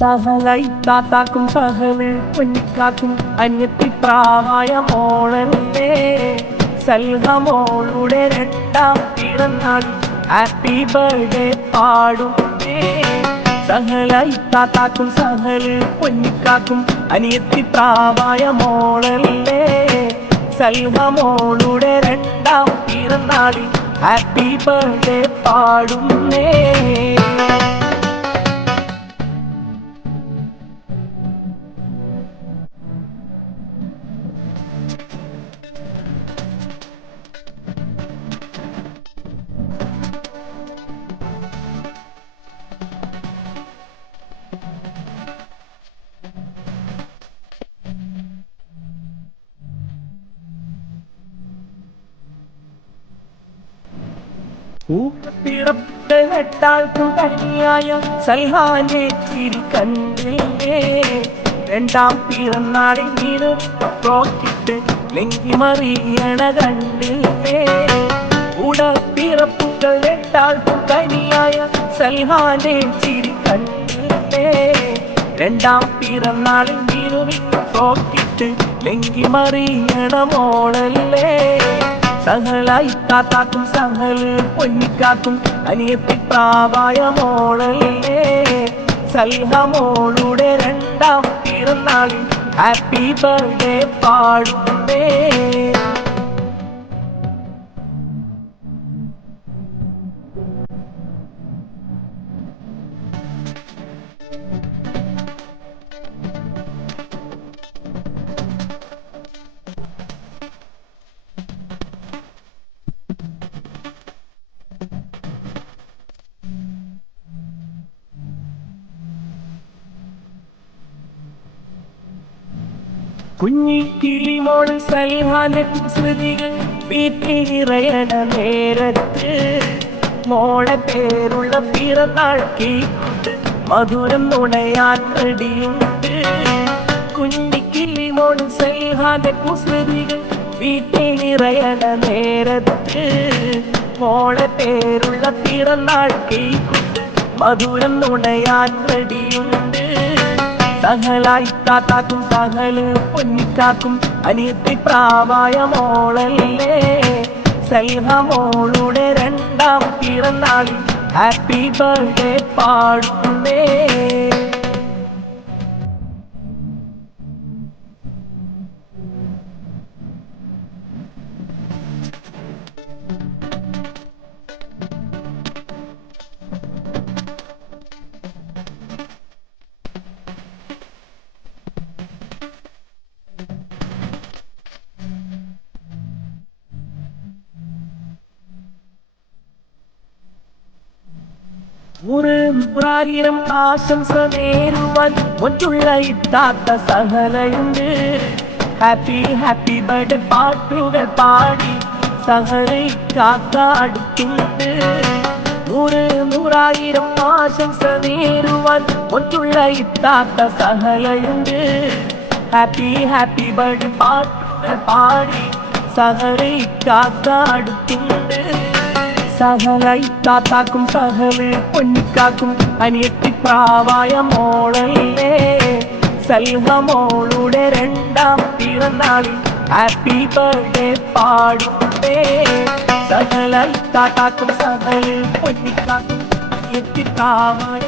സഹലായി താത്താക്കും സഹൽ പൊന്നിക്കാക്കും അന്യത്തി പ്രാവായ മോളല്ലേ. സൽഹമോളുടെ രണ്ടാം പിറന്നാൾ ഹാപ്പി ബർത്ത്ഡേ പാടും സഹലായി താത്താക്കും സഹൽ പൊന്നിക്കാക്കും അനിയത്തി പ്രാവായ മോളല്ലേ. സൽഹമോളുടെ രണ്ടാം പിറന്നാളിൽ ഹാപ്പി ബർത്ത്ഡേ പാടുന്നേ രണ്ടാം പിറന്നാളിൽ വീട് പ്രോക്കിട്ട് ലെങ്കി മറിയണ കണ്ടില്ലേ ഉടപ്പിറപ്പുകൾ എട്ടാൾ കനിയായ സൽഹാനെ ചിരി കണ്ടില്ലേ രണ്ടാം പിറന്നാളിൽ വീട് മറിയണ മോളല്ലേ. സഹലായി താത്താക്കും സഹൽ പൊന്നിക്കാക്കും അനിയത്തി മോളല്ലേ മോളല്ലേ. സൽഹമോളുടെ രണ്ടാം പിറന്നാളിൽ ഹാപ്പി ബർത്ത്ഡേ പാടുന്നേ. കുഞ്ഞി കിളിമോൾ സൽഹാന്റെ സ്മൃതികൾ വീട്ടിലിറയണ നേരത്ത്. മോളെ പേരുള്ള പിറന്നാൾ കേട്ട് മധുരം നുണയാൻ റെഡിയുണ്ട്. കുഞ്ഞി കിളിമോൾ സൽഹാന്റെ സ്മൃതികൾ വീട്ടിലിറയണ നേരത്ത്. മോളെ പേരുള്ള പിറന്നാൾ കേട്ട് മധുരം നുണയാൻ റെഡിയുണ്ട്. സഹലായി താത്താക്കും തകൾ പൊന്നിക്കാക്കും. അനിയത്തി പ്രാവായ മോളല്ലേ? സൽഹമോളുടെ രണ്ടാം പിറന്നാളിൽ ഹാപ്പി ബർത്ത്ഡേ പാടുന്നേ. ഒരു നൂറായിരം ആശംസ നേരുവാൻ മുറ്റുള്ള ഇത്താത്ത സഹലയുണ്ട് ഹാപ്പി ഹാപ്പി ബർത്ത്ഡേ പാട്ടുകൾ പാടി സഹലയിക്കാത്ത അടുത്തുണ്ട് നൂറ് നൂറായിരം ആശംസ നേരുവാൻ മുറ്റുള്ള ഇത്താത്ത സഹലയുണ്ട് ഹാപ്പി ഹാപ്പി ബർത്ത്ഡേ പാട്ടുകൾ പാടി സഹലയിക്കാത്ത അടുത്തുണ്ട് സഹലായി താത്താക്കും സഹൽ പൊന്നിക്കാക്കും അനിയത്തി പ്രാവായ മോളല്ലേ. സൽഹമോളുടെ രണ്ടാം പിറന്നാളിൽ ഹാപ്പി ബർത്ത്ഡേ പാടുന്നേ സഹലായി താത്താക്കും സഹൽ പൊന്നിക്കാക്കും അനിയത്തി പ്രാവായ